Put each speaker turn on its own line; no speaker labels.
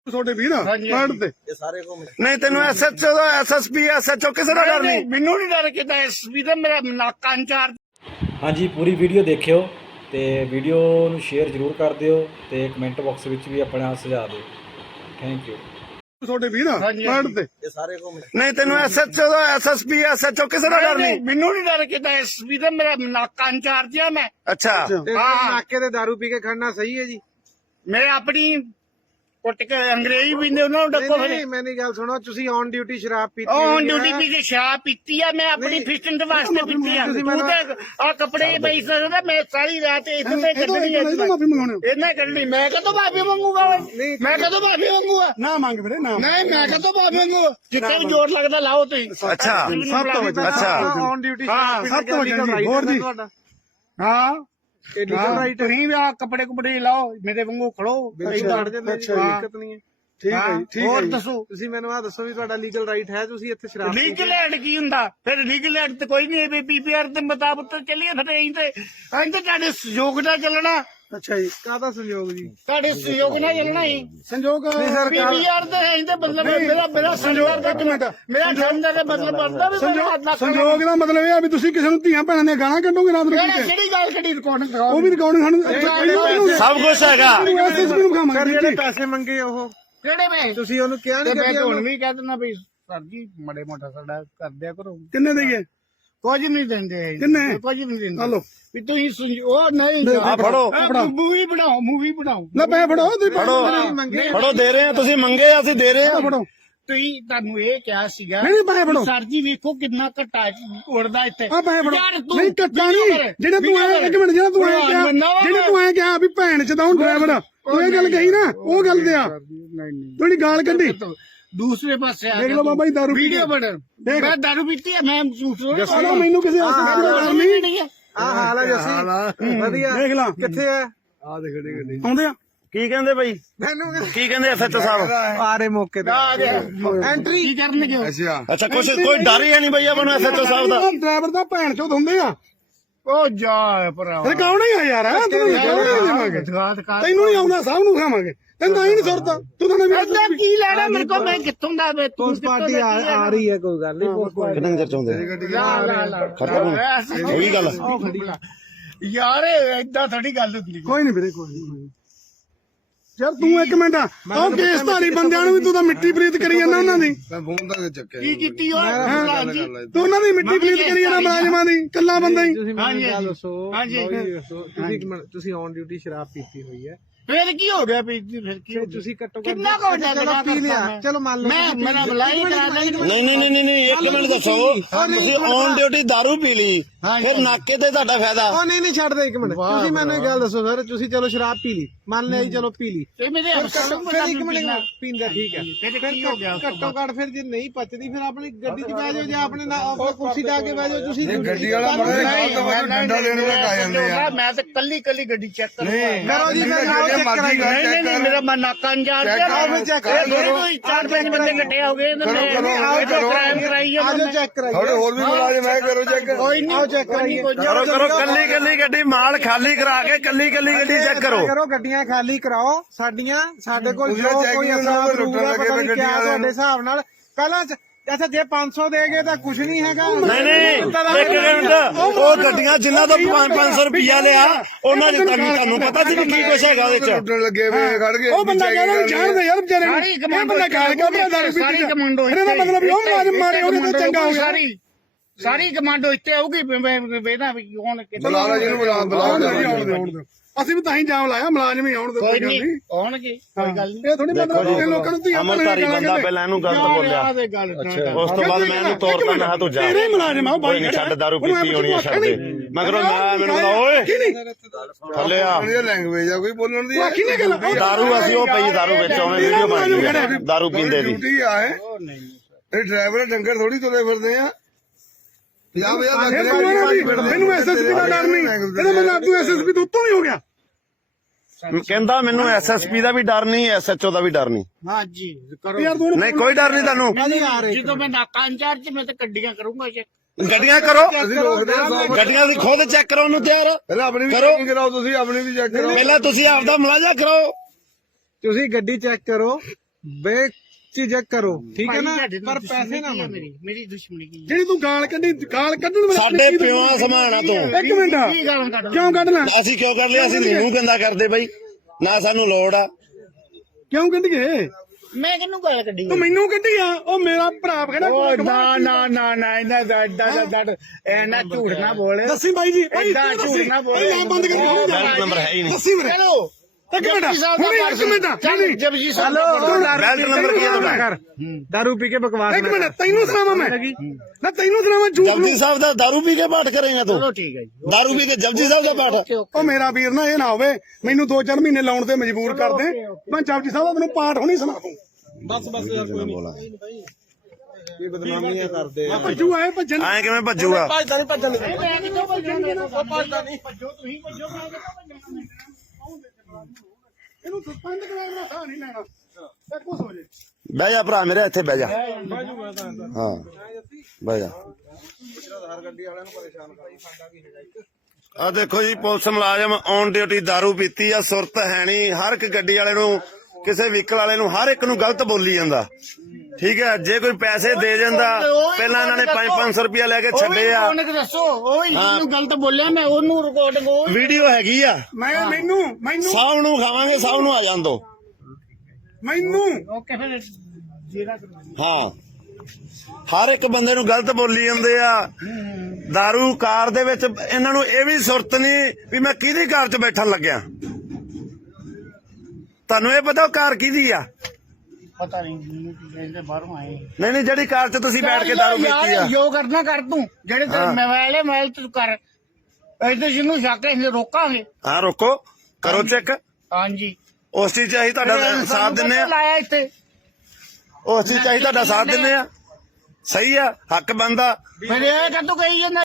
ਤੁਹਾਡੇ ਵੀਰ ਕਾਰਡ ਤੇ
ਇਹ ਸਾਰੇ ਘੁੰਮ
ਨਹੀਂ ਤੈਨੂੰ ਐਸਐਚਓ ਦਾ ਐਸਐਸਪੀ ਐਸਐਚਓ ਕਿਸੇ ਦਾ ਡਰ ਨਹੀਂ।
ਮੈਨੂੰ ਨਹੀਂ ਡਰ ਕਿਦਾ ਐਸਪੀ ਦਾ ਮੇਰਾ ਨਾਕਾ ਇੰਚਾਰਜ।
ਹਾਂਜੀ ਪੂਰੀ ਵੀਡੀਓ ਦੇਖਿਓ ਤੇ ਵੀਡੀਓ ਨੂੰ ਸ਼ੇਅਰ ਜ਼ਰੂਰ ਕਰ ਦਿਓ ਤੇ ਕਮੈਂਟ ਬਾਕਸ ਵਿੱਚ ਵੀ ਆਪਣਾ ਸੁਝਾਅ ਦਿਓ। Thank you.
ਤੁਹਾਡੇ ਵੀਰ ਕਾਰਡ ਤੇ
ਇਹ ਸਾਰੇ ਘੁੰਮ
ਨਹੀਂ ਤੈਨੂੰ ਐਸਐਚਓ ਦਾ ਐਸਐਸਪੀ ਐਸਐਚਓ ਕਿਸੇ ਦਾ ਡਰ ਨਹੀਂ।
ਮੈਨੂੰ ਨਹੀਂ ਡਰ ਕਿਦਾ ਐਸਪੀ ਦਾ ਮੇਰਾ ਨਾਕਾ ਇੰਚਾਰਜ ਆ ਮੈਂ।
ਅੱਛਾ
ਹਾਂ
ਨਾਕੇ ਤੇ ਦਾਰੂ ਪੀ ਕੇ ਖੜਨਾ ਸਹੀ ਹੈ ਜੀ?
ਮੈਂ ਆਪਣੀ ਕੁੱਟ ਕੇ ਅੰਗਰੇਜ਼ੀ ਪੀਂਦੇ ਉਹਨਾਂ ਨੂੰ ਡੱਕੋ ਫਿਰ।
ਨਹੀਂ ਮੇਰੀ ਗੱਲ ਸੁਣੋ, ਤੁਸੀਂ ਔਨ ਡਿਊਟੀ ਸ਼ਰਾਬ ਪੀਤੀ
ਔਨ ਡਿਊਟੀ ਪੀ ਕੇ ਸ਼ਰਾਬ ਪੀਤੀ ਆ ਮੈਂ ਆਪਣੀ ਫਿਸਟਿੰਗ ਵਾਸਤੇ ਪੀਤੀ ਆ। ਤੂੰ ਤੇ ਆ ਕੱਪੜੇ ਪਈ ਸਕਦਾ ਮੈਂ ਸਾਰੀ ਰਾਤ ਇੱਥੇ ਤੇ ਕੱਢਣੀ ਆ
ਮਾਫੀ ਮੰਗਾਉਣੇ
ਇਹਨਾਂ ਕੱਢਣੀ। ਮੈਂ ਕਦੋਂ ਮਾਫੀ ਮੰਗੂਗਾ ਮੈਂ ਕਦੋਂ ਮਾਫੀ ਮੰਗੂਗਾ
ਨਾ ਮੰਗ ਵੀਰੇ ਨਾ
ਨਹੀਂ ਮੈਂ ਕਦੋਂ ਮਾਫੀ ਮੰਗੂਗਾ। ਜਿੱਥੇ ਵੀ ਜ਼ੋਰ ਲੱਗਦਾ ਲਾਓ ਤੁਸੀਂ।
ਅੱਛਾ ਸਭ ਤੋਂ ਵੱਡਾ ਅੱਛਾ
ਔਨ ਡਿਊਟੀ ਸ਼ਰਾਬ
ਸਭ ਤੋਂ ਵੱਡਾ ਜੀ ਹੋਰ ਜੀ
ਹਾਂ
ਇਹ ਲੀਗਲ ਰਾਈਟ
ਤੁਸੀਂ ਵੀ ਆ ਕੱਪੜੇ ਕੁਪੜੇ ਲਾਓ ਮੇਰੇ ਵਾਂਗੂ ਖੜੋ।
ਛੱਡ ਦਿੰਦੇ ਜੀ, ਕੋਈ ਦਿੱਕਤ ਨਹੀਂ ਹੈ।
ਠੀਕ ਹੈ ਜੀ ਠੀਕ ਹੈ
ਹੋਰ
ਜੀ।
ਦੱਸੋ
ਤੁਸੀਂ ਮੈਨੂੰ ਆ ਦੱਸੋ ਵੀ ਤੁਹਾਡਾ ਲੀਗਲ ਰਾਈਟ ਹੈ ਤੁਸੀਂ ਇੱਥੇ ਸ਼ਰਾਬ ਪੀ ਕੇ-
ਲੀਗਲ ਐਡ ਕੀ ਹੁੰਦਾ? ਫਿਰ ਲੀਗਲ ਐਡ ਤੇ ਕੋਈ ਨਹੀਂ ਪੀਪੀਆਰ ਦੇ ਮੁਤਾਬਕ ਤਾਂ ਚੱਲੀਏ ਫਿਰ ਅਸੀਂ ਤੇ ਤੁਹਾਡੇ ਸਹਿਯੋਗ ਨਾਲ ਚੱਲਣਾ।
ਅੱਛਾ ਜੀ
ਕਾਹਦਾ ਸੰਯੋਗ ਜੀ?
ਤੁਹਾਡੇ ਸਹਿਯੋਗ ਨਾਲ ਚੱਲਣਾ ਹੀ
ਸੰਜੋਗ
ਪੀਪੀਆਰ ਦੇ ਅਸੀਂ ਤੇ ਮਤਲਬ ਮੇਰਾ ਸੰਯੋਗ ਦਾ ਮੇਰਾ ਸਮਝਦਾ ਦਾ ਮਤਲਬ ਬਣਦਾ ਵੀ ਮੇਰਾ ਹੱਥ ਨਾਲ
ਸੰਜੋਗ ਦਾ ਮਤਲਬ ਇਹ ਆ ਵੀ ਤੁਸੀਂ ਕਿਸੇ ਨੂੰ ਧੀਆਂ ਭੈਣਾਂ ਦੀਆਂ ਗਾਲਾਂ ਕੱਢੋਗੇ ਰਾਤ ਨੂੰ
ਕਿਹੜੀ ਗੱਲ ਕਿਹੜੀ ਰਿਕਾਰਡਿੰਗ ਕਰਾਓ।
ਉਹ ਵੀ ਰਿਕਾਰਡਿੰਗ ਸਾਨੂੰ
ਸਭ ਕੁਝ ਹੈਗਾ।
ਐਸਐਸਪੀ ਨੂੰ
ਸਰ
ਖਾਵਾਂਗੇ
ਜਿਹੜੇ ਪੈਸੇ ਮੰਗੇ ਉਹ
ਕਿਹੜੇ ਮੈਂ
ਤੁਸੀਂ ਉਹਨੂੰ ਕਿਹਾ
ਤੇ
ਨਹੀਂ
ਮੈਂ
ਕਿ
ਹੁਣ ਵੀ ਕਹਿ ਦਿੰਦਾ ਵੀ ਸਰ ਜੀ ਮੜੇ ਮੋਟਾ ਸਾਡਾ ਕਰਦਿਆ ਕਰੋ।
ਕਿੰਨੇ ਦੇਈਏ
ਕੁਝ ਨਹੀਂ ਦਿੰਦੇ
ਕਿੰਨੇ?
ਕੁਝ ਨਹੀਂ ਦਿੰਦੇ।
ਹਲੋ
ਵੀ ਤੁਸੀਂ ਉਹ ਨਹੀਂ
ਫੜੋ
ਮੂਵੀ ਬਣਾਓ
ਲੈ ਪੈ ਫੜੋ ਤੁਸੀਂ
ਮੰਗੇ
ਫੜੋ ਦੇ ਰਹੇ ਆ ਤੁਸੀਂ ਮੰਗੇ ਅਸੀਂ ਦੇ ਰਹੇ ਆ ਫੜੋ
ਤੁਸੀਂ ਤੁਹਾਨੂੰ ਇਹ ਕਿਹਾ ਸੀਗਾ
ਨਹੀਂ ਪੈ ਫੜੋ
ਸਰ ਜੀ ਵੇਖੋ ਕਿੰਨਾ ਘਟਾ ਉੜਦਾ ਇੱਥੇ।
ਆ ਪੈ ਫੜੋ
ਯਾਰ ਤੂੰ
ਨਹੀਂ ਕੱਟਾ
ਵੀਡੀਓ
ਨਹੀਂ
ਕਰ,
ਜਿਹੜਾ ਤੂੰ
ਵੀਡੀਓ
ਐ
ਕਰ।
ਇੱਕ ਮਿੰਟ ਜਿਹੜਾ ਤੂੰ ਐ ਕਿਹਾ
ਮੰਨਣਾ ਵਾ।
ਜਿਹੜਾ ਤੂੰ ਐ ਕਿਹਾ ਵੀ ਭੈਣ ਚ ਤਾਂ ਡਰਾਈਵਰ ਤੂੰ ਇਹ ਗੱਲ ਕਹੀ ਨਾ ਉਹ ਗੱਲ ਤੇ ਆ
ਨਹੀਂ
ਥੋੜੀ ਗਾਲ ਕੱਢੀ
ਦੂਸਰੇ ਪਾਸੇ ਆ
ਦੇਖ ਲਓ ਬਾਬਾ ਜੀ ਦਾਰੂ ਪੀ
ਵੀਡੀਓ
ਕੇ।
ਬਣ
ਦੇਖ।
ਮੈਂ ਦਾਰੂ ਪੀਤੀ ਹੈ ਮੈਂ ਝੂਠ
ਚਲੋ ਮੈਨੂੰ ਕਿਸੇ ਐਸਐਸਪੀ ਦਾ ਡਰ ਨਹੀਂ
ਆ ਹਾਲ ਹੈ ਜੱਸੀ ਵਧੀਆ।
ਦੇਖ ਲਾ
ਕਿੱਥੇ ਹੈ?
ਆਉਂਦੇ ਆ
ਕੀ ਕਹਿੰਦੇ ਬਾਈ
ਮੈਨੂੰ
ਕੀ ਕਹਿੰਦੇ ਐਸਐਚਓ ਸਾਹਿਬ
ਆ ਰਹੇ ਮੌਕੇ ਤੇ
ਐਂਟਰੀ ਕੀ ਕਰਨਗੇ?
ਅੱਛਾ ਕੋਈ ਡਰ ਹੀ ਨਹੀਂ ਬਈ ਆਪਾਂ ਨੂੰ ਐਸਐਚਓ ਸਾਹਿਬ ਦਾ
ਡਰਾਈਵਰ ਦਾ ਭੈਣ ਚੋਦ ਹੁੰਦੇ ਆ
ਉਹ ਜਾ ਭਰਾਵਾ
ਰਿਕਾਉਣਾ ਹੀ ਆ ਯਾਰ ਤੈਨੂੰ ਰਿਕਾਉਣਾ ਨਹੀਂ ਦੇਵਾਂਗੇ ਤੈਨੂੰ ਨਹੀਂ ਆਉਂਦਾ ਸਭ ਨੂੰ ਖਾਵਾਂਗੇ ਤੈਨੂੰ ਤਾਂ ਹੀ ਨਹੀਂ ਸੁਰਤਾ ਤੂੰ ਤਾਂ ਨਵੀਂ
ਅੱਛਾ ਕੀ ਲੈਣਾ ਮੇਰੇ ਕੋਲ? ਮੈਂ ਕਿੱਥੋਂ ਦਾ ਮੈਂ
ਪੁਲਿਸ ਪਾਰਟੀ ਆ ਰਹੀ ਹੈ, ਕੋਈ ਗੱਲ ਨਹੀਂ। ਪੁਲਿਸ ਪਾਰਟੀ
ਕਿੰਨੇ ਚਿਰ ਚਾਹੁੰਦੇ ਉਹੀ ਗੱਲ
ਯਾਰ ਏਦਾਂ ਥੋੜੀ ਗੱਲ ਹੁੰਦੀ।
ਕੋਈ ਨਹੀਂ ਵੀਰੇ ਕੋਈ ਨਹੀਂ ਯਾਰ ਤੂੰ ਇੱਕ ਮਿੰਟ ਉਹ ਕੇਸਧਾਰੀ ਬੰਦਿਆਂ ਨੂੰ ਵੀ ਤੂੰ ਤਾਂ ਮਿੱਟੀ ਪ੍ਰੀਤ ਕਰੀ ਜਾਂਦਾ ਉਹਨਾਂ ਦੀ
ਕੀ ਕੀਤੀ ਉਹ
ਤੂੰ ਉਹਨਾਂ ਦੀ ਮਿੱਟੀ ਪ੍ਰੀਤ ਕਰੀ ਜਾਂਦਾ ਮੁਲਾਜ਼ਮਾਂ ਦੀ ਕੱਲਾ ਬੰਦਾ ਹੀ
ਤੁਸੀਂ ਮੈਨੂੰ ਗੱਲ ਦੱਸੋ
ਹਾਂਜੀ।
ਤੁਸੀਂ ਔਨ ਡਿਊਟੀ ਸ਼ਰਾਬ ਪੀਤੀ ਹੋਈ ਹੈ,
ਫਿਰ ਕੀ ਹੋ ਗਿਆ ਪੀਤੀ? ਫਿਰ ਕੀ ਹੋ ਗਿਆ?
ਤੁਸੀਂ ਘੱਟੋ ਘੱਟ
ਕਿੰਨਾ ਕੁ ਵੱਡਾ
ਚਲੋ ਪੀ ਲਿਆ, ਚਲੋ ਮੰਨ ਲਓ
ਮੈਂ ਮੇਰਾ ਬੁਲਾਈ ਕਰਾ ਲਈ
ਨਹੀਂ ਇੱਕ ਮਿੰਟ ਦੱਸੋ ਤੁਸੀਂ ਔਨ ਡਿਊਟੀ ਦਾਰੂ ਪੀ ਲਈ ਫਿਰ ਨਾਕੇ ਤੇ ਤੁਹਾਡਾ ਫਾਇਦਾ
ਉਹ ਨਹੀਂ ਛੱਡਦੇ ਇੱਕ ਮਿੰਟ। ਤੁਸੀਂ ਮੈਨੂੰ ਇਹ ਗੱਲ ਦੱਸੋ ਸਰ, ਤੁਸੀਂ ਚਲੋ ਸ਼ਰਾਬ ਪੀ ਲਈ, ਮੰਨ ਲਿਆ ਜੀ, ਚਲੋ ਪੀ ਲਈ,
ਤੇ ਮੇਰੇ
ਫਿਰ ਇੱਕ ਮਿੰਟ ਪੀਂਦਾ ਠੀਕ ਹੈ,
ਫਿਰ ਕੀ ਹੋ ਗਿਆ?
ਘੱਟੋ ਘੱਟ ਫਿਰ ਜੇ ਨਹੀਂ ਪਚਦੀ ਫਿਰ ਆਪਣੀ ਗੱਡੀ 'ਚ ਬਹਿ ਜਾਓ ਜਾਂ ਆਪਣੇ ਨਾਲ ਕੁਰਸੀ ਢਾ ਕੇ ਬਹਿ ਜਾਓ। ਤੁਸੀਂ
ਗੱਡੀ ਵਾਲਾ ਡੰਡਾ ਦੇਣ ਤੱਕ ਆ ਜਾਂਦੇ ਆ
ਮੈਂ ਤਾਂ ਕੱਲੀ ਗੱਡੀ ਚੈੱਕ ਕਰੂੰਗਾ।
ਕਰੋ ਜੀ, ਫਿਰ ਆਓ ਚੈੱਕ ਕਰਾਂਗੇ।
ਨਹੀਂ ਮੇਰਾ ਮਨ ਨਾਕਾ ਅੰਜਾਰ ਚਾਰ ਪੰਜ ਬੰਦੇ ਇਕੱਠੇ ਹੋ ਗਏ ਕ੍ਰਾਈਮ ਕਰਾਈ
ਆਜੋ ਚੈੱਕ ਕਰਾਈਏ।
ਹੋਰ ਵੀ ਮੁਲਾਜ਼ਮ ਹੈ ਕਰੋ ਚੈੱਕ
ਕੋਈ ਨਹੀਂ
ਚੈੱਕ ਕਰਾਈਏ।
ਕਰੋ ਕੱਲੀ ਗੱਡੀ ਮਾਲ ਖਾਲੀ ਕਰਾ ਕੇ ਕੱਲੀ ਗੱਡੀ ਚੈੱਕ ਕਰੋ
ਗੱਡੀਆਂ ਖਾਲੀ ਕਰਾਓ ਸਾਡੀਆਂ। ਸਾਡੇ ਕੋਲ ਜੋ ਕੋਈ ਅਸਲਾ ਬਰੂਦ ਹੈ ਪਤਾ ਨਹੀਂ ਕਿਆ ਤੁਹਾਡੇ ਹਿਸਾਬ ਨਾਲ ਪਹਿਲਾਂ ਅੱਛਾ ਜੇ 500 ਦੇ ਗਏ ਤਾਂ ਕੁਝ ਨਹੀਂ ਹੈਗਾ।
ਨਹੀਂ ਇੱਕ ਮਿੰਟ ਉਹ ਗੱਡੀਆਂ ਜਿਨ੍ਹਾਂ ਤੋਂ 500 ਰੁਪਇਆ ਲਿਆ ਉਹਨਾਂ ਦੇ ਤੁਹਾਨੂੰ ਪਤਾ ਸੀ ਕੀ ਕੁਛ ਹੈਗਾ ਉਹਦੇ ਚ
ਲੱਗੇ ਵੇ ਖੜ ਗਏ ਉਹ ਬੰਦਾ ਕਹਿੰਦਾ ਜਾਣਦੇ ਯਾਰ ਵਿਚਾਰੇ ਨੂੰ ਇਹ ਬੰਦਾ ਗਾਲ ਕੱਢਿਆ ਦਾਰੂ ਪੀਤੀ
ਸਾਰੀ ਕਮਾਂਡੋ
ਇਹਦਾ ਮਤਲਬ ਵੀ ਉਹ ਮੁਲਾਜ਼ਮ ਮਾਰੇ ਉਹਦੇ ਤੇ ਚੰਗਾ ਹੋ ਗਿਆ
ਸਾਰੀ ਕਮਾਂਡੋ ਇੱਥੇ ਆਊਗੀ ਵੇਦਾ ਵੀ ਕੌਣ
ਬੁਲਾ ਲੈ ਜਿਹਨੂੰ ਬੁਲਾ ਅਸੀਂ ਵੀ ਤਾਂ ਹੀ ਜਾਮ ਲਾਇਆ ਮੁਲਾਜ਼ਮ ਹੀ ਆਉਣ ਦੇ
ਕੋਈ ਨਹੀਂ ਆਉਣਗੇ ਕੋਈ ਗੱਲ ਨਹੀਂ।
ਇਹ ਥੋੜੀ ਮਤਲਬ ਇਹ ਲੋਕਾਂ ਨੂੰ ਧੀਆਂ
ਅਮਲਧਾਰੀ ਬੰਦਾ ਪਹਿਲਾਂ ਇਹਨੂੰ ਗਲਤ ਬੋਲਿਆ ਉਸ ਤੋਂ ਬਾਅਦ ਮੈਂ ਇਹਨੂੰ ਤੋਰਤਾ ਮੈਂ ਕਿਹਾ ਤੂੰ ਜਾ
ਤੇਰੇ ਮੁਲਾਜ਼ਮ ਆ
ਕੋਈ ਨਹੀਂ ਛੱਡ ਦਾਰੂ ਪੀਤੀ ਹੋਣੀ ਆ ਛੱਡ ਦੇ ਮਗਰੋਂ ਮੈਨੂੰ ਕਹਿੰਦਾ ਓਏ ਥੱਲੇ ਆ
ਲੈਂਗੁਏਜ ਆ ਕੋਈ ਬੋਲਣ ਦੀ ਆਖੀ ਨਹੀਂ ਗੱਲ
ਦਾਰੂ ਅਸੀਂ ਉਹ ਪਈ ਦਾਰੂ ਵਿੱਚ ਆਉਣੇ ਵੀਡੀਓ ਬਣ ਗਈ ਦਾਰੂ ਪੀਂਦੇ ਦੀ
ਡਿਊਟੀ ਆ ਇਹ ਡਰਾਈਵਰ ਡੰਗਰ ਥੋੜੀ ਤੁਰੇ ਫਿਰਦੇ ਆ 50 ਮੈਨੂੰ ਐਸਐਸਪੀ ਦਾ ਡਰ ਨਹੀਂ ਇਹਦਾ ਮਤਲਬ ਤੂੰ ਐਸਐਸਪੀ ਤੋਂ ਉੱਤੋਂ ਹੀ ਹੋ ਗਿਆ।
ਕਹਿੰਦਾ ਮੈਨੂੰ ਐਸਐਸਪੀ ਦਾ ਵੀ ਡਰ ਨਹੀਂ ਐਸਐਚਓ ਦਾ ਵੀ ਡਰ ਨਹੀਂ।
ਹਾਂਜੀ ਕਰੋ
ਯਾਰ ਤੂੰ
ਨਹੀਂ ਕੋਈ ਡਰ ਨਹੀਂ ਤੁਹਾਨੂੰ
ਜਦੋਂ ਮੈਂ ਨਾਕਾ ਇੰਚਾਰਜ ਮੈਂ ਤਾਂ ਗੱਡੀਆਂ ਕਰੂੰਗਾ ਚੈੱਕ।
ਗੱਡੀਆਂ ਕਰੋ
ਅਸੀਂ ਰੋਕਦੇ ਆ
ਗੱਡੀਆਂ ਦੀ ਖੁਦ ਚੈੱਕ ਕਰਾਉਣ ਨੂੰ ਤਿਆਰ
ਪਹਿਲਾਂ ਆਪਣੀ ਵੀ
ਕਰੋ।
ਚੈਕਿੰਗ ਕਰਾਓ ਤੁਸੀਂ ਆਪਣੀ ਵੀ ਚੈੱਕ ਕਰੋ
ਪਹਿਲਾਂ ਤੁਸੀਂ ਆਪਦਾ ਮੁਲਾਜ਼ਾ ਕਰੋ।
ਤੁਸੀਂ ਗੱਡੀ ਚੈੱਕ ਕਰੋ, ਬੇਝਿਜਕ ਕਰੋ, ਠੀਕ ਹੈ ਨਾ, ਪਰ ਪੈਸੇ ਨਾ ਮੰਗੋ।
ਮੇਰੀ ਦੁਸ਼ਮਣੀ ਕੀ
ਜਿਹੜੀ ਤੂੰ ਗਾਲ ਕੱਢਣ ਵੇਲੇ
ਸਾਡੇ ਪਿਓਾਂ ਸਮਾਣਾ ਤੂੰ
ਇੱਕ ਮਿੰਟ
ਕੀ ਗਾਲਾਂ ਕੱਢ
ਕਿਉਂ ਕੱਢਣਾ
ਅਸੀਂ ਕਿਉਂ ਕਰ ਲਿਆ? ਅਸੀਂ ਨਹੀਂ ਗੰਦਾ ਕਰਦੇ ਬਈ, ਨਾ ਸਾਨੂੰ ਲੋੜ ਆ।
ਕਿਉਂ ਕੱਢੀਏ
ਮੈਂ ਕਿਹਨੂੰ ਗਾਲ ਕੱਢੀ
ਤੂੰ ਮੈਨੂੰ ਕੱਢੀ ਆ ਉਹ ਮੇਰਾ ਭਰਾ ਕਿਹੜਾ
ਉਹ ਨਾ ਇਹਨਾਂ ਇਹਨਾਂ ਝੂਠ ਨਾ ਬੋਲ
ਦੱਸੀ ਬਾਈ ਜੀ
ਏਦਾਂ ਝੂਠ ਨਾ ਬੋਲ।
ਆ ਬੰਦ ਕਰ
ਬੈਲਟ ਨੰਬਰ ਹੈ ਹੀ ਨਹੀਂ।
ਦੱਸੀ ਮੇਰੇ
ਚਲੋ
ਇੱਕ ਮਿੰਟ ਹੁਣੇ ਇੱਕ ਮਿੰਟ
ਚੱਲ ਜਪਜੀ ਸਾਹਿਬ
ਬੈਲਟ ਨੰਬਰ ਕੀ ਹੈ ਤੁਹਾਡਾ?
ਦਾਰੂ ਪੀ ਕੇ ਬਕਵਾਸ
ਇੱਕ ਮਿੰਟ ਤੈਨੂੰ ਸੁਣਾਵਾਂ ਮੈਂ ਨਾ ਤੈਨੂੰ ਸੁਣਾਵਾਂ ਝੂਠ ਨੂੰ
ਜਪਜੀ ਸਾਹਿਬ ਦਾ ਦਾਰੂ ਪੀ ਕੇ ਪਾਠ ਕਰੇਗਾ ਤੂੰ?
ਚਲੋ ਠੀਕ ਹੈ ਜੀ।
ਦਾਰੂ ਪੀ ਕੇ ਜਪਜੀ ਸਾਹਿਬ ਦਾ ਪਾਠ?
ਉਹ ਮੇਰਾ ਵੀਰ ਨਾ ਇਹ ਨਾ ਹੋਵੇ ਮੈਨੂੰ 2-4 ਮਹੀਨੇ ਲਾਉਣ ਤੇ ਮਜਬੂਰ ਕਰ ਦੇ ਮੈਂ ਜਪਜੀ ਸਾਹਿਬ ਦਾ ਤੈਨੂੰ ਪਾਠ ਹੁਣੀ ਸੁਣਾ ਦੂੰ
ਬਸ ਯਾਰ ਕੋਈ ਨਹੀਂ, ਇਹ ਬਦਨਾਮੀਆਂ ਕਰਦੇ ਆ।
ਭੱਜੂ ਆਏ ਭੱਜਣ
ਐਂ ਕਿਵੇਂ ਭੱਜੂਗਾ?
ਭੱਜਦਾ ਨਹੀਂ, ਭੱਜਣ ਨਹੀਂ,
ਮੈਂ ਕਿੱਥੋਂ ਭੱਜਾਂਗਾ
ਭੱਜਦਾ ਨਹੀਂ।
ਭੱਜੋ ਤੁਸੀਂ ਭੱਜੋ ਮੈਂ ਕਿੱਥੋਂ ਭੱਜਾਂਗਾ
ਇਹਨੂੰ ਸਸਪੈਂਡ ਕਰਾਉਣ ਦਾ ਸਾਹ ਨਹੀਂ ਲੈਣਾ ਤੇ ਕੁਛ ਹੋ ਜੇ
ਬਹਿ ਜਾ ਭਰਾ ਮੇਰੇ, ਇੱਥੇ ਬਹਿ ਜਾ। ਹਾਂ ਬਹਿ ਜਾ। ਆ ਦੇਖੋ ਜੀ, ਪੁਲਿਸ ਮੁਲਾਜ਼ਮ ਔਨ ਡਿਊਟੀ ਦਾਰੂ ਪੀਤੀ ਆ, ਸੁਰਤ ਹੈ ਨਹੀਂ। ਹਰ ਇੱਕ ਗੱਡੀ ਵਾਲੇ ਨੂੰ, ਕਿਸੇ ਵਹੀਕਲ ਵਾਲੇ ਨੂੰ, ਹਰ ਇੱਕ ਨੂੰ ਗਲਤ ਬੋਲੀ ਜਾਂਦਾ। ਠੀਕ ਹੈ, ਜੇ ਕੋਈ ਪੈਸੇ ਦੇ ਜਾਂਦਾ, ਪਹਿਲਾਂ ਇਹਨਾਂ ਨੇ 500 ਰੁਪਇਆ ਲੈ ਕੇ ਛੱਡੇ ਆ।
ਉਹਨੇ ਦੱਸੋ ਉਹ ਹੀ ਜਿਹਨੂੰ ਗਲਤ ਬੋਲਿਆ ਮੈਂ ਉਹਨੂੰ ਰਿਕਾਰਡਿੰਗ ਉਹ
ਵੀਡੀਓ ਹੈਗੀ ਆ,
ਮੈਨੂੰ
ਸਭ ਨੂੰ ਖਾਵਾਂਗੇ, ਸਭ ਨੂੰ ਆ ਜਾਣ ਦੋ।
ਮੈਨੂੰ
ਓਕੇ ਫਿਰ ਜੀਰਾ
ਹਾਂ, ਹਰ ਇੱਕ ਬੰਦੇ ਨੂੰ ਗਲਤ ਬੋਲੀ ਜਾਂਦੇ ਆ। ਦਾਰੂ ਕਾਰ ਦੇ ਵਿੱਚ, ਇਹਨਾਂ ਨੂੰ ਇਹ ਵੀ ਸੁਰਤ ਨਹੀਂ ਵੀ ਮੈਂ ਕਿਹਦੀ ਕਾਰ 'ਚ ਬੈਠਣ ਲੱਗਿਆ। ਤੁਹਾਨੂੰ ਇਹ ਪਤਾ ਉਹ ਕਾਰ ਕਿਹਦੀ ਆ?
ਪਤਾ ਨਹੀਂ ਇਹਦੇ ਬਾਹਰੋਂ ਆਏ
ਨਹੀਂ ਜਿਹੜੀ ਕਾਰ 'ਚ ਤੁਸੀਂ ਬੈਠ ਕੇ ਦਾਰੂ ਪੀਤੀ ਆ।
ਜੋ ਕਰਨਾ ਕਰ ਤੂੰ, ਜਿਹੜੇ ਤੇਰੇ ਮੋਬਾਈਲ ਤੂੰ ਕਰ। ਇਹਦੇ ਜਿਹਨੂੰ ਸ਼ੱਕ ਹੈ ਅਸੀਂ ਰੋਕਾਂਗੇ।
ਹਾਂ ਰੋਕੋ, ਕਰੋ ਚੈੱਕ।
ਹਾਂਜੀ
ਉਸ ਚੀਜ਼ 'ਚ ਅਸੀਂ ਤੁਹਾਡਾ ਸਾਥ ਦਿੰਨੇ ਆ।
ਲਾਇਆ ਇੱਥੇ
ਉਸ ਚੀਜ਼ 'ਚ ਅਸੀਂ ਤੁਹਾਡਾ ਸਾਥ ਦਿੰਨੇ ਆ। ਸਹੀ ਆ, ਹੱਕ ਬਣਦਾ।
ਫਿਰ ਇਹ ਕਦੋਂ ਕਹੀ ਜਾਂਦਾ